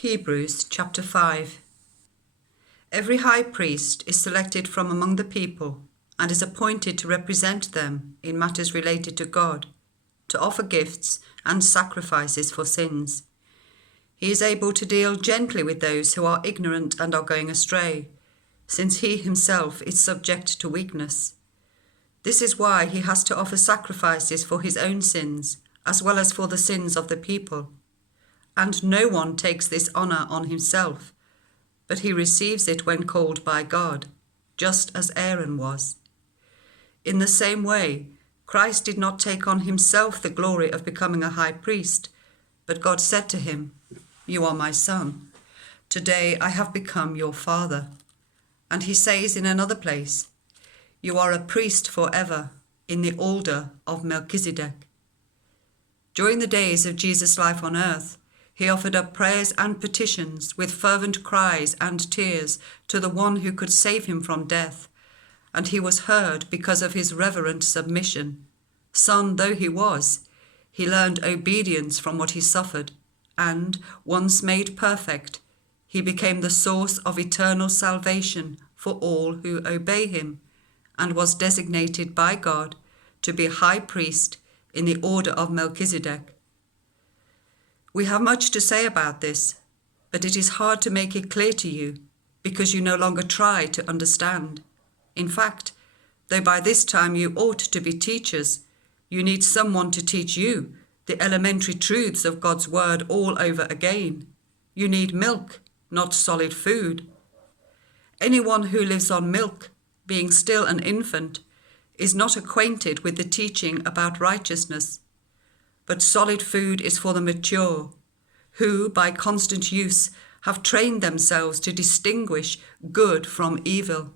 Hebrews chapter 5. Every high priest is selected from among the people and is appointed to represent them in matters related to God, to offer gifts and sacrifices for sins. He is able to deal gently with those who are ignorant and are going astray, since he himself is subject to weakness. This is why he has to offer sacrifices for his own sins, as well as for the sins of the people. And no one takes this honor on himself, but he receives it when called by God, just as Aaron was. In the same way, Christ did not take on himself the glory of becoming a high priest, but God said to him, "You are my son. Today I have become your father." And he says in another place, "You are a priest forever in the order of Melchizedek." During the days of Jesus' life on earth, he offered up prayers and petitions with fervent cries and tears to the one who could save him from death, and he was heard because of his reverent submission. Son though he was, he learned obedience from what he suffered, and, once made perfect, he became the source of eternal salvation for all who obey him, and was designated by God to be high priest in the order of Melchizedek. We have much to say about this, but it is hard to make it clear to you because you no longer try to understand. In fact, though by this time you ought to be teachers, you need someone to teach you the elementary truths of God's word all over again. You need milk, not solid food. Anyone who lives on milk, being still an infant, is not acquainted with the teaching about righteousness. But solid food is for the mature, who, by constant use, have trained themselves to distinguish good from evil.